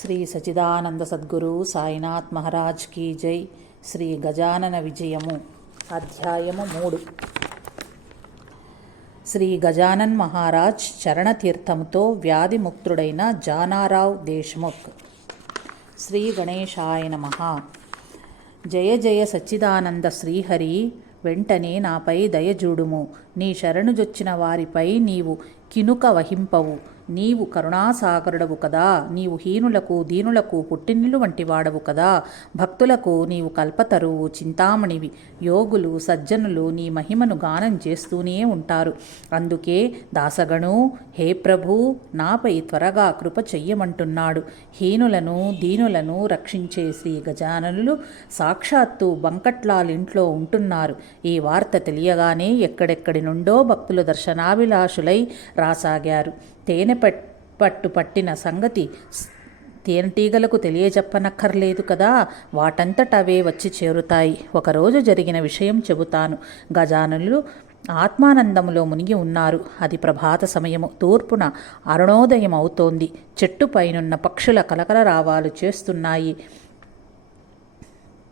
శ్రీ సచిదానంద సద్గురు సాయినాథ్ మహారాజ్ కీ జై. శ్రీ గజానన విజయము. అధ్యాయము మూడు. శ్రీ గజానన్ మహారాజ్ చరణతీర్థంతో వ్యాధిముక్తుడైన జానారావు దేశ్ముఖ్. శ్రీ గణేశాయ నమ. జయ జయ సచ్చిదానంద శ్రీహరి వెంటనే నాపై దయజూడుము నీ శరణుజొచ్చిన వారిపై నీవు కినుక వహింపవు. నీవు కరుణాసాగరుడవు కదా. నీవు హీనులకు దీనులకు పుట్టినిల్లు వంటి వాడవు కదా. భక్తులకు నీవు కల్పతరువు చింతామణివి. యోగులు సజ్జనులు నీ మహిమను గానం చేస్తూనే ఉంటారు. అందుకే దాసగణు హే ప్రభు నాపై త్వరగా కృప చెయ్యమంటున్నాడు. హీనులను దీనులను రక్షించే శ్రీ గజాననులు సాక్షాత్తు బంకట్లాలింట్లో ఉంటున్నారు. ఈ వార్త తెలియగానే ఎక్కడెక్కడి నుండో భక్తులు దర్శనాభిలాషులై రాసాగారు. తేనె పట్టు పట్టిన సంగతి తేనెటీగలకు తెలియజెప్పనక్కర్లేదు కదా. వాటంతట అవే వచ్చి చేరుతాయి. ఒకరోజు జరిగిన విషయం చెబుతాను. గజానులు ఆత్మానందంలో మునిగి ఉన్నారు. అది ప్రభాత సమయము. తూర్పున అరుణోదయం అవుతోంది చెట్టుపైనున్న పక్షుల కలకలరావాలు చేస్తున్నాయి.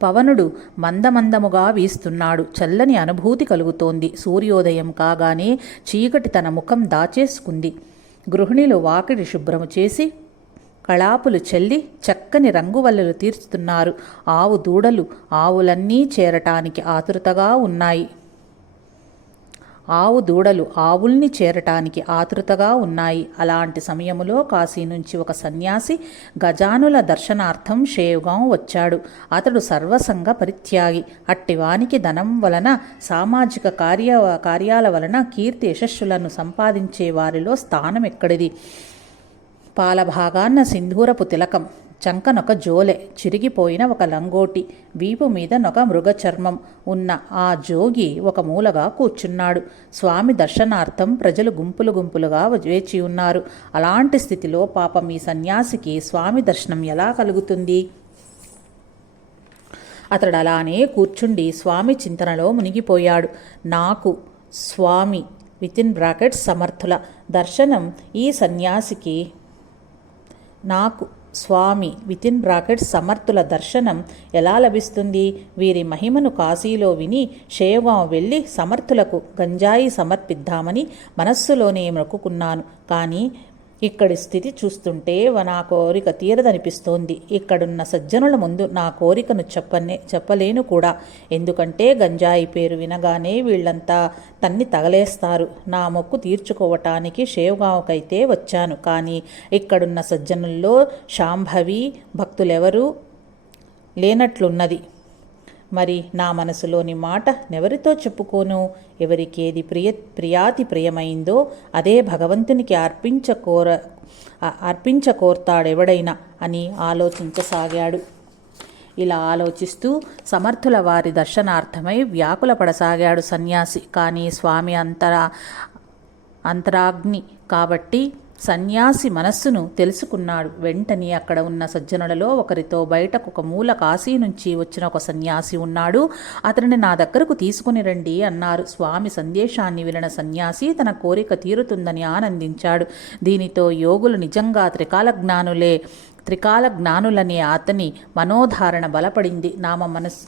పవనుడు మందమందముగా వీస్తున్నాడు. చల్లని అనుభూతి కలుగుతోంది. సూర్యోదయం కాగానే చీకటి తన ముఖం దాచేసుకుంది. గృహిణులు వాకిడి శుభ్రము చేసి కళాపులు చల్లి చక్కని రంగువల్లలు తీర్చుతున్నారు. ఆవు దూడలు ఆవులన్నీ చేరటానికి ఆతురతగా ఉన్నాయి. ఆవు దూడలు ఆవుల్ని చేరటానికి ఆతృతగా ఉన్నాయి. అలాంటి సమయములో కాశీ నుంచి ఒక సన్యాసి గజానుల దర్శనార్థం షేవ్గాం వచ్చాడు. అతడు సర్వసంగ పరిత్యాగి. అట్టివానికి ధనం వలన సామాజిక కార్య కార్యాల వలన కీర్తి యశస్సులను సంపాదించే వారిలో స్థానం ఎక్కడిది పాలభాగాన్న సింధూరపు తిలకం. చంకనొక జోలె చిరిగిపోయిన ఒక లంగోటి వీపు మీద నొక మృగచర్మం ఉన్న ఆ జోగి ఒక మూలగా కూర్చున్నాడు. స్వామి దర్శనార్థం ప్రజలు గుంపులు గుంపులుగా వేచి ఉన్నారు. అలాంటి స్థితిలో పాపం ఈ సన్యాసికి స్వామి దర్శనం ఎలా కలుగుతుంది? అతడు అలానే కూర్చుండి స్వామి చింతనలో మునిగిపోయాడు. నాకు స్వామి వితిన్ బ్రాకెట్స్ సమర్థుల దర్శనం ఈ సన్యాసికి నాకు స్వామి వితిన్ బ్రాకెట్ సమర్థుల దర్శనం ఎలా లభిస్తుంది? వీరి మహిమను కాశీలో విని షేవగాం వెళ్ళి సమర్థులకు గంజాయి సమర్పిద్దామని మనస్సులోనే మొక్కుకున్నాను. కానీ ఇక్కడి స్థితి చూస్తుంటే నా కోరిక తీరదనిపిస్తోంది. ఇక్కడున్న సజ్జనుల ముందు నా కోరికను చెప్పనే చెప్పలేను కూడా. ఎందుకంటే గంజాయి పేరు వినగానే వీళ్ళంతా తన్ని తగలేస్తారు. నా మొక్కు తీర్చుకోవటానికి షేవ్గావ్కైతే వచ్చాను. కానీ ఇక్కడున్న సజ్జనుల్లో శాంభవి భక్తులెవరూ లేనట్లున్నది. మరి నా మనసులోని మాట నెవరితో చెప్పుకోను? ఎవరికేది ప్రియ ప్రియాతి ప్రియమైందో అదే భగవంతునికి అర్పించకోర అ- అర్పించకోర్తాడెవడైనా అని ఆలోచించసాగాడు. ఇలా ఆలోచిస్తూ సమర్థుల వారి దర్శనార్థమై వ్యాకుల పడసాగాడు సన్యాసి. కానీ స్వామి అంతరా అంతరాగ్ని కాబట్టి సన్యాసి మనస్సును తెలుసుకున్నాడు. వెంటనే అక్కడ ఉన్న సజ్జనులలో ఒకరితో బయటకు ఒక మూల కాశీ నుంచి వచ్చిన ఒక సన్యాసి ఉన్నాడు. అతనిని నా దగ్గరకు తీసుకుని రండి అన్నారు. స్వామి సందేశాన్ని వినిన సన్యాసి తన కోరిక తీరుతుందని ఆనందించాడు. దీనితో యోగులు నిజంగా త్రికాల జ్ఞానులే త్రికాల జ్ఞానులనే అతని మనోధారణ బలపడింది. నామ మనస్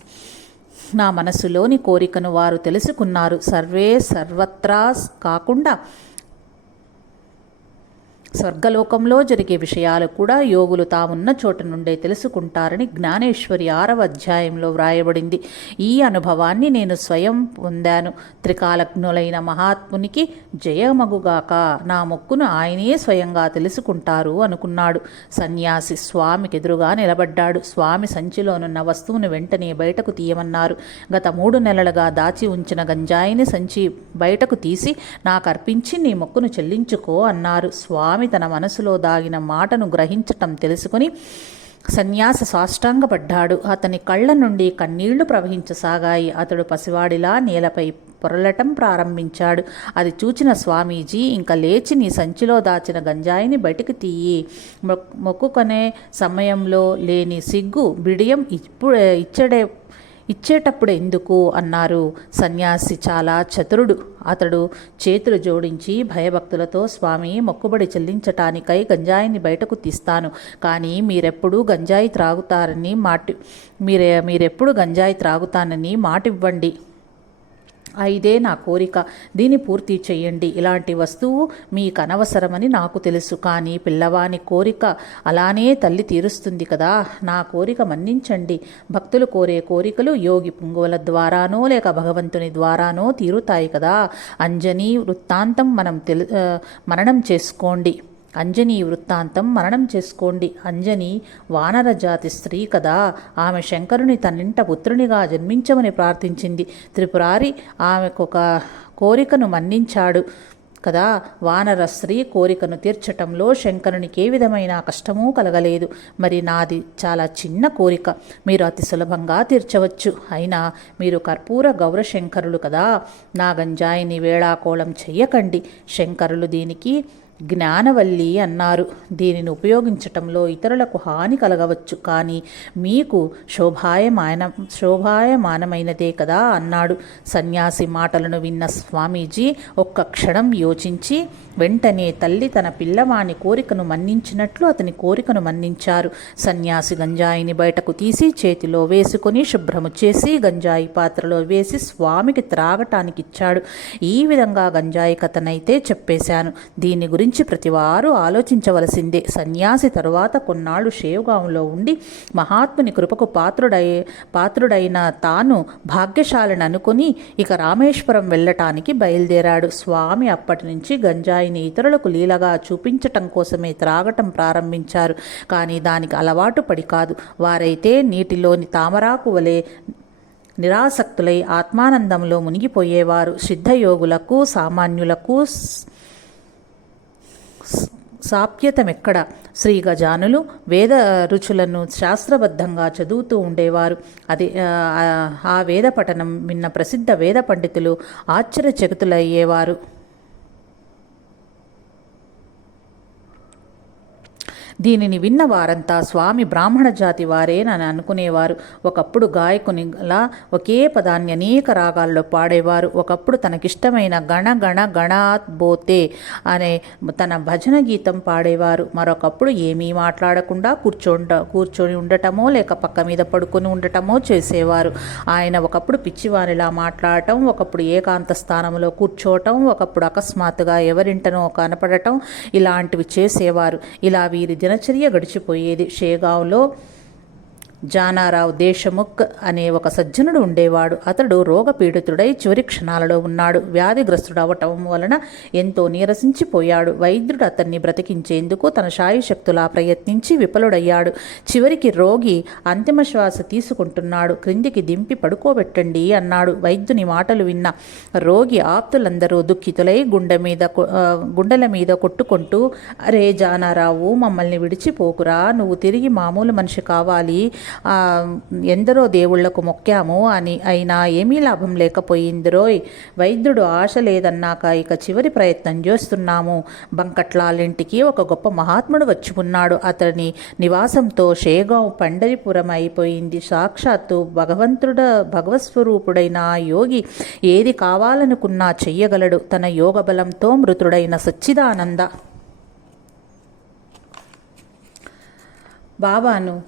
నా మనస్సులోని కోరికను వారు తెలుసుకున్నారు. సర్వే సర్వత్రా కాకుండా స్వర్గలోకంలో జరిగే విషయాలు కూడా యోగులు తామున్న చోట నుండే తెలుసుకుంటారని జ్ఞానేశ్వరి ఆరవ అధ్యాయంలో వ్రాయబడింది. ఈ అనుభవాన్ని నేను స్వయం పొందాను. త్రికాలజ్ఞులైన మహాత్మునికి జయమగుగాక నా మొక్కును ఆయనే స్వయంగా తెలుసుకుంటారు అనుకున్నాడు. సన్యాసి స్వామికి ఎదురుగా నిలబడ్డాడు. స్వామి సంచిలోనున్న వస్తువును వెంటనే బయటకు తీయమన్నారు. గత మూడు నెలలుగా దాచి ఉంచిన గంజాయిని సంచి బయటకు తీసి నాకర్పించి నీ మొక్కును చెల్లించుకో అన్నారు. స్వామి తన మనసులో దాగిన మాటను గ్రహించటం తెలుసుకుని సన్యాస సాష్టాంగపడ్డాడు. అతని కళ్ళ నుండి కన్నీళ్ళు ప్రవహించసాగాయి. అతడు పసివాడిలా నేలపై పొరలటం ప్రారంభించాడు. అది చూచిన స్వామీజీ ఇంకా లేచి నీ సంచిలో దాచిన గంజాయిని బయటికి తీయి. మొక్- మొక్కుకొనే సమయంలో లేని సిగ్గు బిడియం ఇప్పుడు ఇచ్చడే ఇచ్చేటప్పుడు ఎందుకు అన్నారు. సన్యాసి చాలా చతురుడు. అతడు చేతులు జోడించి భయభక్తులతో స్వామి మొక్కుబడి చెల్లించటానికై గంజాయిని బయటకు తీస్తాను. కానీ మీరెప్పుడు గంజాయి త్రాగుతారని మాటి మీరే మీరెప్పుడు గంజాయి త్రాగుతానని మాటివ్వండి. ఇదే నా కోరిక. దీన్ని పూర్తి చేయండి ఇలాంటి వస్తువు మీకు అనవసరమని నాకు తెలుసు. కానీ పిల్లవాని కోరిక అలానే తల్లి తీరుస్తుంది కదా. నా కోరిక మన్నించండి. భక్తులు కోరే కోరికలు యోగి పుంగువల ద్వారానో లేక భగవంతుని ద్వారానో తీరుతాయి కదా. అంజనీ వృత్తాంతం మనం తెలు మరణం మననం చేసుకోండి. అంజని వృత్తాంతం మరణం చేసుకోండి. అంజని వానర జాతి స్త్రీ కదా. ఆమె శంకరుని తన్నింట పుత్రునిగా జన్మించమని ప్రార్థించింది. త్రిపురారి ఆమెకు ఒక కోరికను మన్నించాడు కదా. వానర స్త్రీ కోరికను తీర్చటంలో శంకరునికి ఏ విధమైన కష్టమూ కలగలేదు. మరి నాది చాలా చిన్న కోరిక. మీరు అతి సులభంగా తీర్చవచ్చు. అయినా మీరు కర్పూర గౌరశంకరులు కదా. నా గంజాయిని వేళాకోళం చెయ్యకండి. శంకరులు దీనికి జ్ఞానవల్లి అన్నారు. దీనిని ఉపయోగించటంలో ఇతరులకు హాని కలగవచ్చు. కానీ మీకు శోభాయమాన శోభాయమానమైనదే కదా అన్నాడు. సన్యాసి మాటలను విన్న స్వామీజీ ఒక్క క్షణం యోచించి వెంటనే తల్లి తన పిల్లవాని కోరికను మన్నించినట్లు అతని కోరికను మన్నించారు. సన్యాసి గంజాయిని బయటకు తీసి చేతిలో వేసుకొని శుభ్రము చేసి గంజాయి పాత్రలో వేసి స్వామికి త్రాగటానికి ఇచ్చాడు ఈ విధంగా గంజాయి కథనైతే చెప్పేశాను. దీని గురించి ప్రతివారు ఆలోచించవలసిందే. సన్యాసి తరువాత కొన్నాళ్ళు షేవ్గాంలో ఉండి మహాత్ముని కృపకు పాత్రుడై పాత్రుడైన తాను భాగ్యశాలిని అనుకుని ఇక రామేశ్వరం వెళ్ళటానికి బయలుదేరాడు. స్వామి అప్పటి నుంచి గంజాయిని ఇతరులకు లీలగా చూపించటం కోసమే త్రాగటం ప్రారంభించారు. కానీ దానికి అలవాటు పడి కాదు వారైతే నీటిలోని తామరాకు వలె నిరాసక్తులై ఆత్మానందంలో మునిగిపోయేవారు. సిద్ధయోగులకు సామాన్యులకు సాప్యతమెక్కడ శ్రీ గజానులు వేద రుచులను శాస్త్రబద్ధంగా చదువుతూ ఉండేవారు. అది ఆ, ఆ వేద పఠనం విన్న ప్రసిద్ధ వేద పండితులు ఆశ్చర్యచకితులయ్యేవారు. దీనిని విన్న వారంతా స్వామి బ్రాహ్మణ జాతి వారేనని అనుకునేవారు. ఒకప్పుడు గాయకునిలా ఒకే పదాన్ని అనేక రాగాల్లో పాడేవారు. ఒకప్పుడు తనకిష్టమైన గణ గణ గణాత్ బోతే అనే తన భజన గీతం పాడేవారు. మరొకప్పుడు ఏమీ మాట్లాడకుండా కూర్చోండ కూర్చొని ఉండటమో లేక పక్క మీద పడుకొని ఉండటమో చేసేవారు. ఆయన ఒకప్పుడు పిచ్చివారిలా మాట్లాడటం ఒకప్పుడు ఏకాంత స్థానంలో కూర్చోవటం ఒకప్పుడు అకస్మాత్తుగా ఎవరింటనో కనపడటం ఇలాంటివి చేసేవారు. ఇలా వీరి దినచర్య గడిచిపోయేది. షేగావ్లో జానారావు దేశముఖ్ అనే ఒక సజ్జనుడు ఉండేవాడు. అతడు రోగపీడితుడై చివరి క్షణాలలో ఉన్నాడు. వ్యాధిగ్రస్తుడవటం వలన ఎంతో నీరసించిపోయాడు. వైద్యుడు అతన్ని బ్రతికించేందుకు తన శాయశక్తులా ప్రయత్నించి విఫలుడయ్యాడు. చివరికి రోగి అంతిమ శ్వాస తీసుకుంటున్నాడు. క్రిందికి దింపి పడుకోబెట్టండి అన్నాడు. వైద్యుని మాటలు విన్న రోగి ఆప్తులందరూ దుఃఖితులై గుండె మీద కొ- గుండెల మీద కొట్టుకుంటూ అరే జానారావు మమ్మల్ని విడిచిపోకురా. నువ్వు తిరిగి మామూలు మనిషి కావాలి. ఎందరో దేవుళ్ళకు మొక్కాము అని అయినా ఏమీ లాభం లేకపోయిందిరోయ్. వైద్యుడు ఆశ లేదన్నాక ఇక చివరి ప్రయత్నం చేస్తున్నాము. బంకట్లాలింటికి ఒక గొప్ప మహాత్ముడు వచ్చి ఉన్నాడు. అతని నివాసంతో షేగం పండరిపురం అయిపోయింది సాక్షాత్తు భగవంతుడ భగవస్వరూపుడైన యోగి ఏది కావాలనుకున్నా చెయ్యగలడు. తన యోగ బలంతో మృతుడైన సచ్చిదానంద. బాబాను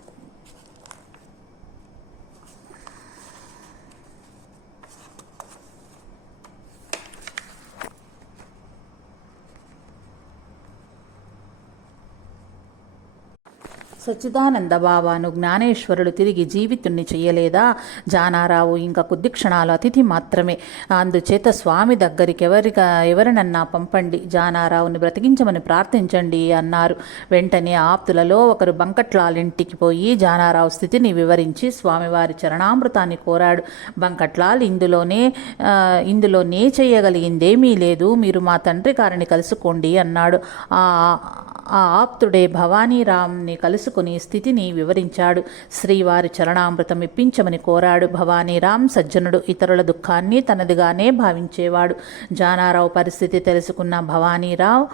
సచ్చిదానంద బాబాను జ్ఞానేశ్వరుడు తిరిగి జీవితుణ్ణి చేయలేదా? జానారావు ఇంకా కొద్ది క్షణాలు అతిథి మాత్రమే. అందుచేత స్వామి దగ్గరికి ఎవరిగా ఎవరినన్నా పంపండి జానారావుని బ్రతికించమని ప్రార్థించండి అన్నారు. వెంటనే ఆప్తులలో ఒకరు బంకట్లాలింటికి పోయి జానారావు స్థితిని వివరించి స్వామివారి చరణామృతాన్ని కోరాడు. బంకట్లాల్ ఇందులోనే ఇందులో నే చేయగలిగిందేమీ లేదు మీరు మా తండ్రి గారిని కలుసుకోండి అన్నాడు. ఆ ఆ ఆప్తుడే భవానీరామ్ని కలుసు తెలుసుకుని స్థితిని వివరించాడు. శ్రీవారి చరణామృతం ఇప్పించమని కోరాడు. భవానీరామ్ సజ్జనుడు ఇతరుల దుఃఖాన్ని తనదిగానే భావించేవాడు. జానారావు పరిస్థితి తెలుసుకున్న భవానీరావు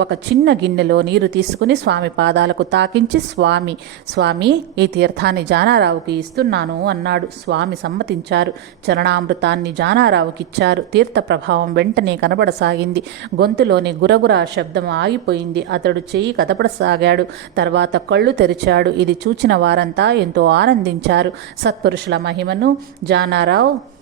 ఒక చిన్న గిన్నెలో నీరు తీసుకుని స్వామి పాదాలకు తాకించి స్వామి స్వామి ఈ తీర్థాన్ని జానారావుకి ఇస్తున్నాను అన్నాడు. స్వామి సమ్మతించారు. చరణామృతాన్ని జానారావుకి ఇచ్చారు తీర్థ ప్రభావం వెంటనే కనబడసాగింది. గొంతులోని గురగుర శబ్దం ఆగిపోయింది. అతడు చెయ్యి కదపడసాగాడు. తర్వాత కళ్ళు తెరిచాడు. ఇది చూచిన వారంతా ఎంతో ఆనందించారు. సత్పురుషుల మహిమను జానారావు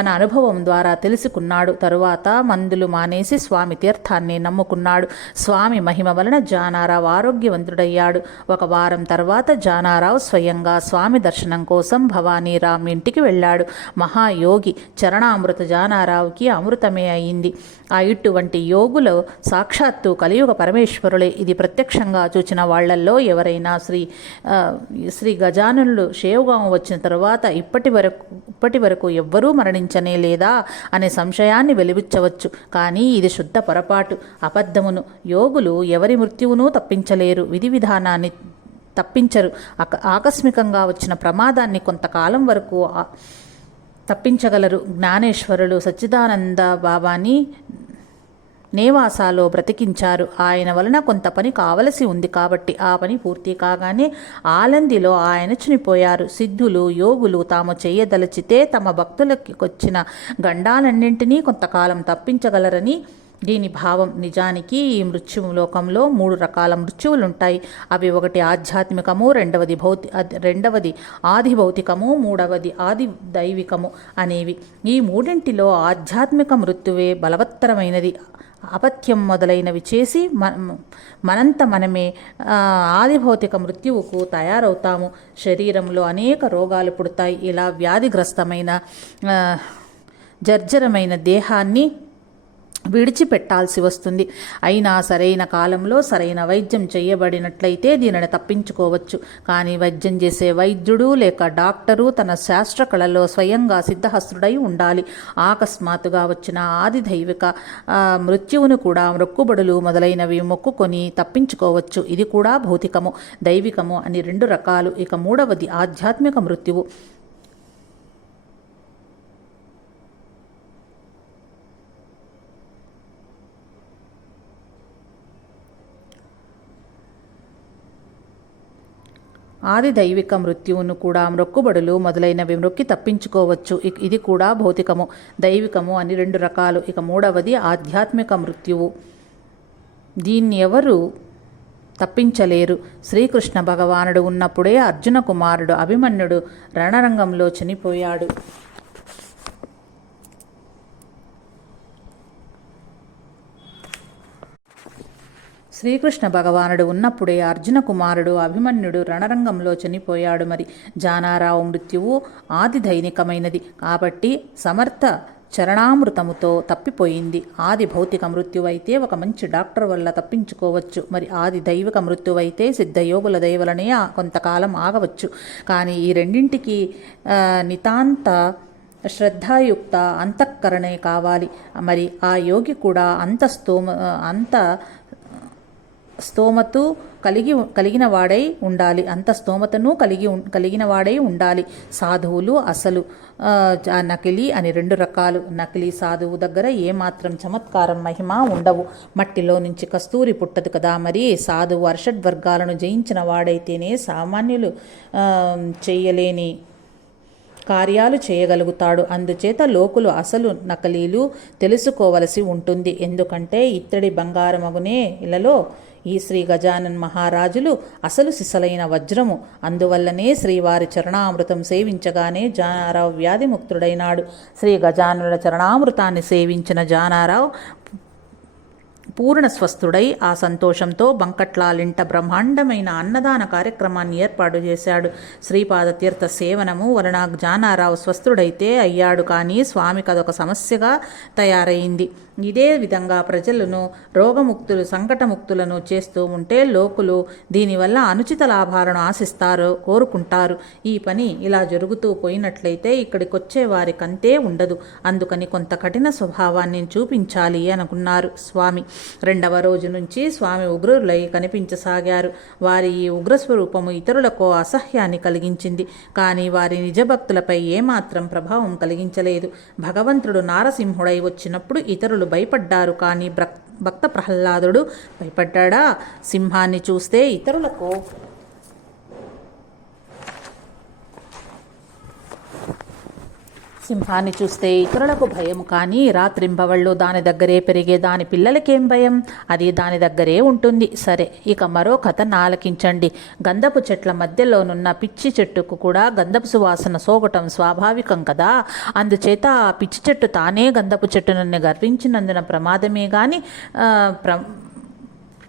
తన అనుభవం ద్వారా తెలుసుకున్నాడు. తరువాత మందులు మానేసి స్వామి తీర్థాన్ని నమ్ముకున్నాడు. స్వామి మహిమ వలన జానారావు ఆరోగ్యవంతుడయ్యాడు. ఒక వారం తర్వాత జానారావు స్వయంగా స్వామి దర్శనం కోసం భవానీరామ్ ఇంటికి వెళ్ళాడు. మహాయోగి చరణామృత జానారావుకి అమృతమే అయింది. ఆ ఇటువంటి యోగులు సాక్షాత్తు కలియుగ పరమేశ్వరులే. ఇది ప్రత్యక్షంగా చూచిన వాళ్ళల్లో ఎవరైనా శ్రీ శ్రీ గజానులు షేవుగాం వచ్చిన తర్వాత ఇప్పటి వరకు ఇప్పటి వరకు ఎవ్వరూ మరణించనే లేదా అనే సంశయాన్ని వెలిబుచ్చవచ్చు కానీ ఇది శుద్ధ పొరపాటు. అబద్ధమును. యోగులు ఎవరి మృత్యువును తప్పించలేరు. విధి విధానాన్ని తప్పించరు. ఆక- ఆకస్మికంగా వచ్చిన ప్రమాదాన్ని కొంతకాలం వరకు తప్పించగలరు. జ్ఞానేశ్వరులు సచ్చిదానంద బాబాని నేవాసాలో బ్రతికించారు. ఆయన వలన కొంత పని కావలసి ఉంది కాబట్టి ఆ పని పూర్తి కాగానే ఆలందిలో ఆయన చనిపోయారు. సిద్ధులు యోగులు తాము చేయదలచితే తమ భక్తులకి వచ్చిన గండాలన్నింటినీ కొంతకాలం తప్పించగలరని దీని భావం నిజానికి ఈ మృత్యు లోకంలో మూడు రకాల మృత్యువులు ఉంటాయి అవి ఒకటి ఆధ్యాత్మికము రెండవది భౌతి రెండవది ఆది భౌతికము మూడవది ఆది దైవికము అనేవి. ఈ మూడింటిలో ఆధ్యాత్మిక మృత్యువే బలవత్తరమైనది. అపత్యం మొదలైనవి చేసి మనంత మనమే ఆదిభౌతిక ఆది భౌతిక మృత్యువుకు తయారవుతాము. శరీరంలో అనేక రోగాలు పుడతాయి. ఇలా వ్యాధిగ్రస్తమైన జర్జరమైన దేహాన్ని విడిచిపెట్టాల్సి వస్తుంది. అయినా సరైన కాలంలో సరైన వైద్యం చేయబడినట్లయితే దీనిని తప్పించుకోవచ్చు. కానీ వైద్యం చేసే వైద్యుడు లేక డాక్టరు తన శాస్త్రకళలో స్వయంగా సిద్ధహస్తుడై ఉండాలి. ఆకస్మాత్తుగా వచ్చిన ఆది దైవిక మృత్యువును కూడా మొక్కుబడులు మొదలైనవి మొక్కుకొని తప్పించుకోవచ్చు. ఇది కూడా భౌతికము దైవికము అని రెండు రకాలు. ఇక మూడవది ఆధ్యాత్మిక మృత్యువు. ఆది దైవిక మృత్యువును కూడా మ్రొక్కుబడులు మొదలైనవి మ్రొక్కి తప్పించుకోవచ్చు. ఇది కూడా భౌతికము దైవికము అని రెండు రకాలు. ఇక మూడవది ఆధ్యాత్మిక మృత్యువు. దీన్ని ఎవరు తప్పించలేరు. శ్రీకృష్ణ భగవానుడు ఉన్నప్పుడే అర్జున కుమారుడు అభిమన్యుడు రణరంగంలో చనిపోయాడు. శ్రీకృష్ణ భగవానుడు ఉన్నప్పుడే అర్జున కుమారుడు అభిమన్యుడు రణరంగంలో చనిపోయాడు మరి. జానారావు మృత్యువు ఆది దైనికమైనది కాబట్టి సమర్థ చరణామృతముతో తప్పిపోయింది. ఆది భౌతిక మృత్యువైతే ఒక మంచి డాక్టర్ వల్ల తప్పించుకోవచ్చు. మరి ఆది దైవిక మృత్యువైతే సిద్ధయోగుల దయవలనే కొంతకాలం ఆగవచ్చు. కానీ ఈ రెండింటికి నితాంత శ్రద్ధాయుక్త అంతఃకరణే కావాలి. మరి ఆ యోగి కూడా అంత స్తోమ అంత స్తోమతు కలిగి కలిగిన వాడై ఉండాలి. అంత స్తోమతను కలిగి ఉం- కలిగిన వాడై ఉండాలి. సాధువులు అసలు నకిలీ అని రెండు రకాలు. నకిలీ సాధువు దగ్గర ఏమాత్రం చమత్కారం మహిమ ఉండవు. మట్టిలో నుంచి కస్తూరి పుట్టదు కదా మరి. సాధువు అర్షడ్వర్గాలను జయించిన వాడైతేనే సామాన్యులు చేయలేని కార్యాలు చేయగలుగుతాడు. అందుచేత లోకులు అసలు నకలీలు తెలుసుకోవలసి ఉంటుంది. ఎందుకంటే ఇత్తడి బంగారమగునే ఇలలో ఈ శ్రీ గజానన్ మహారాజులు అసలు సిసలైన వజ్రము. అందువల్లనే శ్రీవారి చరణామృతం సేవించగానే జానారావు వ్యాధిముక్తుడైనాడు. శ్రీ గజానుల చరణామృతాన్ని సేవించిన జానారావు పూర్ణ స్వస్థుడై ఆ సంతోషంతో బంకట్లాలింట బ్రహ్మాండమైన అన్నదాన కార్యక్రమాన్ని ఏర్పాటు చేశాడు. శ్రీపాదతీర్థ సేవనము వలన జానారావు స్వస్థుడైతే అయ్యాడు కానీ స్వామికి అదొక సమస్యగా తయారైంది. ఇదే విధంగా ప్రజలను రోగముక్తులు సంకటముక్తులను చేస్తూ ఉంటే లోకులు దీనివల్ల అనుచిత లాభాలను ఆశిస్తారు కోరుకుంటారు. ఈ పని ఇలా జరుగుతూ పోయినట్లయితే ఇక్కడికొచ్చే వారికంతే ఉండదు. అందుకని కొంత కఠిన స్వభావాన్ని చూపించాలి అనుకున్నారు స్వామి. రెండవ రోజు నుంచి స్వామి ఉగ్రులై కనిపించసాగారు. వారి ఈ ఉగ్రస్వరూపము ఇతరులకు అసహ్యాన్ని కలిగించింది. కానీ వారి నిజభక్తులపై ఏమాత్రం ప్రభావం కలిగించలేదు. భగవంతుడు నారసింహుడై వచ్చినప్పుడు ఇతరులు భయపడ్డారు కానీ భక్త ప్రహ్లాదుడు భయపడ్డా సింహాన్ని చూస్తే ఇతరులకు సింహాన్ని చూస్తే ఇతరులకు భయం కానీ రాత్రింబవళ్ళు దాని దగ్గరే పెరిగే దాని పిల్లలకేం భయం? అది దాని దగ్గరే ఉంటుంది. సరే ఇక మరో కథ నాలకించండి. గంధపు చెట్ల మధ్యలోనున్న పిచ్చి చెట్టుకు కూడా గంధపు సువాసన సోగటం స్వాభావికం కదా? అందుచేత ఆ పిచ్చి చెట్టు తానే గంధపు చెట్టునని గర్వించినందున ప్రమాదమే కానీ ప్ర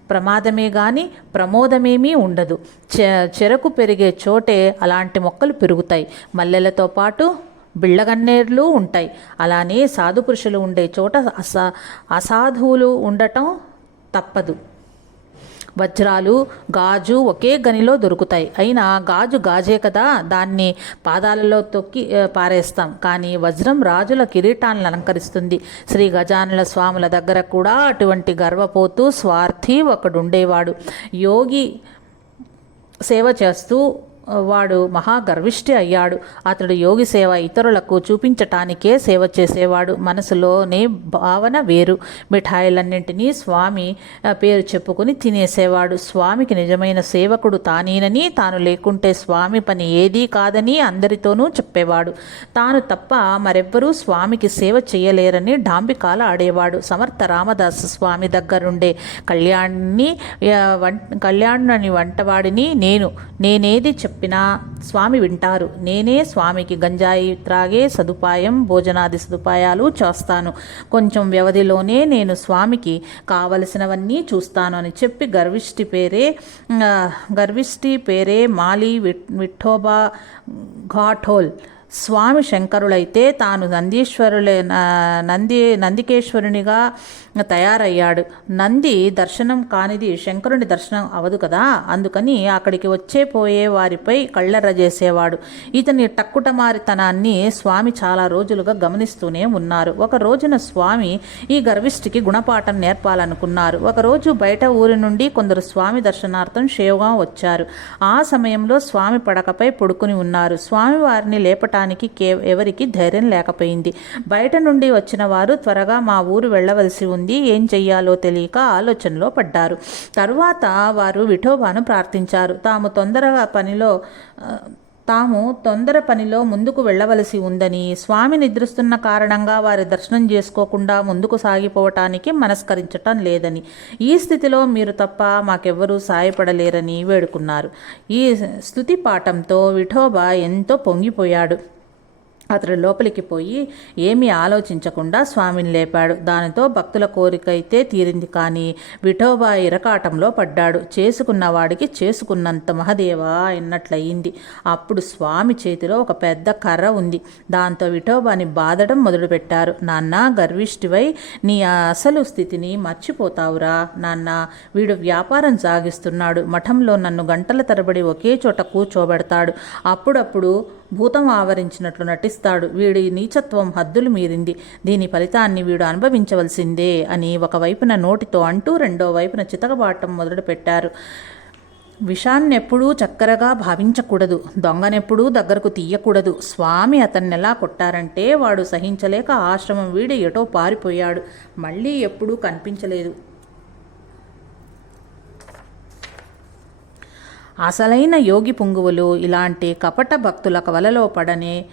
ప్రమాదమే కానీ ప్రమోదమేమీ ఉండదు. చె చెరకు పెరిగే చోటే అలాంటి మొక్కలు పెరుగుతాయి. మల్లెలతో పాటు బిళ్ళగన్నేర్లు ఉంటాయి. అలానే సాధు పురుషులు ఉండే చోట అసా అసాధువులు ఉండటం తప్పదు. వజ్రాలు గాజు ఒకే గనిలో దొరుకుతాయి. అయినా గాజు గాజే కదా దాన్ని పాదాలలో తొక్కి పారేస్తాం. కానీ వజ్రం రాజుల కిరీటాలను అలంకరిస్తుంది. శ్రీ గజానుల స్వాముల దగ్గర కూడా అటువంటి గర్వపోతూ స్వార్థి ఒకడుండేవాడు. యోగి సేవ చేస్తూ వాడు మహాగర్విష్టి అయ్యాడు. అతడు యోగి సేవ ఇతరులకు చూపించటానికే సేవ చేసేవాడు. మనసులోనే భావన వేరు. మిఠాయిలన్నింటినీ స్వామి పేరు చెప్పుకుని తినేసేవాడు. స్వామికి నిజమైన సేవకుడు తానేనని తాను లేకుంటే స్వామి పని ఏదీ కాదని అందరితోనూ చెప్పేవాడు. తాను తప్ప మరెవ్వరూ స్వామికి సేవ చేయలేరని డాంబికాల ఆడేవాడు. సమర్థ రామదాస్ స్వామి దగ్గరుండే కళ్యాణ్ని కళ్యాణుని వంటవాడిని నేను. నేనేది చెప్ చెప్పినా స్వామి వింటారు. నేనే స్వామికి గంజాయి త్రాగే సదుపాయం భోజనాది సదుపాయాలు చేస్తాను. కొంచెం వ్యవధిలోనే నేను స్వామికి కావలసినవన్నీ చూస్తాను అని చెప్పి గర్విష్టి పేరే గర్విష్టి పేరే మాలి విఠోబా ఘాఠోల్ స్వామి శంకరులైతే తాను నందీశ్వరులే నంది నందికేశ్వరునిగా తయారయ్యాడు. నంది దర్శనం కానిది శంకరుని దర్శనం అవదు కదా? అందుకని అక్కడికి వచ్చే పోయే వారిపై కళ్ళెర్ర చేసేవాడు. ఇతని టక్కుటమారితనాన్ని స్వామి చాలా రోజులుగా గమనిస్తూనే ఉన్నారు. ఒక రోజున స్వామి ఈ గర్విష్ఠికి గుణపాఠం నేర్పాలనుకున్నారు. ఒకరోజు బయట ఊరి నుండి కొందరు స్వామి దర్శనార్థం షేవ్గా వచ్చారు. ఆ సమయంలో స్వామి పడకపై పడుకుని ఉన్నారు. స్వామి వారిని లేపటానికి కే ఎవరికి ధైర్యం లేకపోయింది. బయట నుండి వచ్చిన వారు త్వరగా మా ఊరు వెళ్ళవలసి ఉంది ఉంది. ఏం చెయ్యాలో తెలియక ఆలోచనలో పడ్డారు. తరువాత వారు విఠోబాను ప్రార్థించారు. తాము తొందరగా పనిలో తాము తొందర పనిలో ముందుకు వెళ్ళవలసి ఉందని స్వామి నిద్రిస్తున్న కారణంగా వారి దర్శనం చేసుకోకుండా ముందుకు సాగిపోవటానికి మనస్కరించటం లేదని ఈ స్థితిలో మీరు తప్ప మాకెవ్వరూ సాయపడలేరని వేడుకున్నారు. ఈ స్థుతి పాఠంతో విఠోబా ఎంతో పొంగిపోయాడు. అతడు లోపలికి పోయి ఏమీ ఆలోచించకుండా స్వామిని లేపాడు. దానితో భక్తుల కోరికైతే తీరింది కానీ విఠోబా ఇరకాటంలో పడ్డాడు. చేసుకున్న వాడికి చేసుకున్నంత మహదేవా అన్నట్లయింది. అప్పుడు స్వామి చేతిలో ఒక పెద్ద కర్ర ఉంది. దాంతో విఠోబాని బాధడం మొదలుపెట్టారు. నాన్న గర్విష్టివై నీ అసలు స్థితిని మర్చిపోతావురా నాన్న. వీడు వ్యాపారం సాగిస్తున్నాడు. మఠంలో నన్ను గంటల తరబడి ఒకే చోట కూర్చోబెడతాడు. అప్పుడప్పుడు భూతం ఆవరించినట్లు నటిస్తాడు. వీడి నీచత్వం హద్దులు మీరింది దీని ఫలితాన్ని వీడు అనుభవించవలసిందే అని ఒకవైపున నోటితో అంటూ రెండో వైపున చితకబాటం మొదలుపెట్టారు. విషాన్నెప్పుడూ చక్కరగా భావించకూడదు. దొంగనెప్పుడూ దగ్గరకు తీయకూడదు. స్వామి అతన్ని ఎలా కొట్టారంటే వాడు సహించలేక ఆశ్రమం వీడి ఎటో పారిపోయాడు. మళ్ళీ ఎప్పుడూ కనిపించలేదు. అసలైన యోగి పుంగువులు ఇలాంటి కపట భక్తుల వలలో పడనే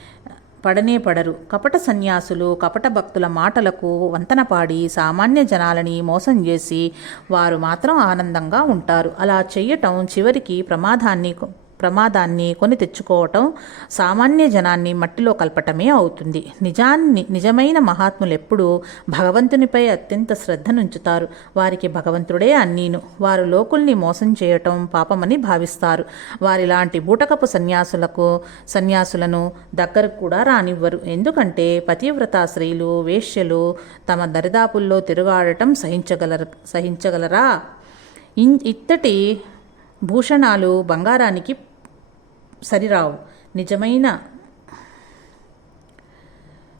పడనే పడరు. కపట సన్యాసులు కపట భక్తుల మాటలకు వంతనపాడి సామాన్య జనాలని మోసం చేసి వారు మాత్రం ఆనందంగా ఉంటారు. అలా చెయ్యటం చివరికి ప్రమాదాన్ని ప్రమాదాన్ని కొని తెచ్చుకోవటం సామాన్య జనాన్ని మట్టిలో కలపటమే అవుతుంది. నిజాన్ని నిజమైన మహాత్ములు ఎప్పుడూ భగవంతునిపై అత్యంత శ్రద్ధనుంచుతారు వారికి భగవంతుడే అన్నీను. వారు లోకుల్ని మోసం చేయటం పాపమని భావిస్తారు. వారిలాంటి బూటకపు సన్యాసులకు సన్యాసులను దగ్గరకు కూడా రానివ్వరు. ఎందుకంటే పతివ్రత స్త్రీలు వేశ్యలు తమ దరిదాపుల్లో తిరుగాడటం సహించగలరు సహించగలరా? ఇన్- ఇత్తటి భూషణాలు బంగారానికి సరిరావు. నిజమైన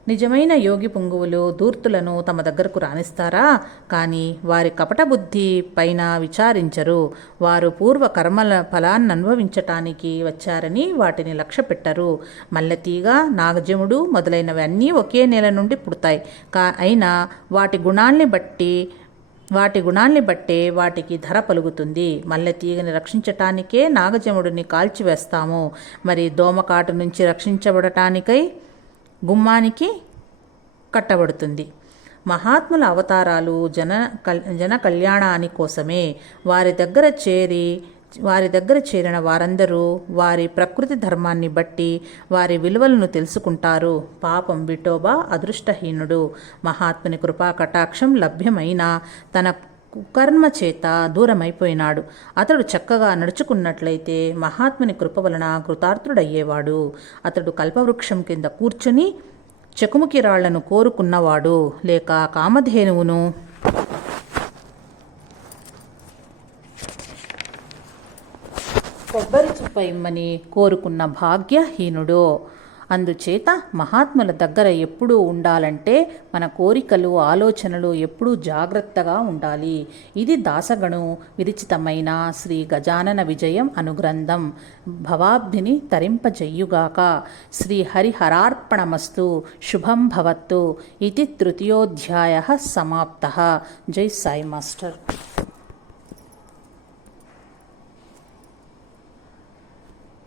నిజమైన యోగి పుంగువులు దూర్తులను తమ దగ్గరకు రాణిస్తారా? కానీ వారి కపట బుద్ధి పైన విచారించరు. వారు పూర్వ కర్మల ఫలాన్ని అనుభవించటానికి వచ్చారని వాటిని లక్ష్య పెట్టరు. మల్లెతీగ నాగజముడు మొదలైనవన్నీ ఒకే నేల నుండి పుడతాయి. కా అయినా వాటి గుణాల్ని బట్టి వాటి గుణాల్ని బట్టే వాటికి ధర పలుకుతుంది. మల్లె తీగని రక్షించటానికే నాగజముడిని కాల్చివేస్తాము. మరి దోమకాటు నుంచి రక్షించబడటానికై గుమ్మానికి కట్టబడుతుంది. మహాత్ముల అవతారాలు జన కల్ జన కళ్యాణాని కోసమే వారి దగ్గర చేరి వారి దగ్గర చేరిన వారందరూ వారి ప్రకృతి ధర్మాన్ని బట్టి వారి విలువలను తెలుసుకుంటారు. పాపం విఠోబా అదృష్టహీనుడు. మహాత్ముని కృపా కటాక్షం లభ్యమైన తన కుకర్మ చేత దూరమైపోయినాడు. అతడు చక్కగా నడుచుకున్నట్లయితే మహాత్ముని కృప వలన కృతార్థుడయ్యేవాడు. అతడు కల్పవృక్షం కింద కూర్చుని చెకుముకి రాళ్ళను కోరుకున్నవాడు. లేక కామధేనువును కొబ్బరి చిప్ప ఇమ్మని కోరుకున్న భాగ్యహీనుడు. అందుచేత మహాత్ముల దగ్గర ఎప్పుడూ ఉండాలంటే మన కోరికలు ఆలోచనలు ఎప్పుడూ జాగ్రత్తగా ఉండాలి. ఇది దాసగణు విరిచితమైన శ్రీ గజానన విజయం అనుగ్రంథం. భవాబ్ధిని తరింపజెయ్యుగాక శ్రీ హరిహరార్పణమస్తు. శుభం భవత్తు. ఇది తృతీయోధ్యాయ సమాప్త. జై సాయి మాస్టర్.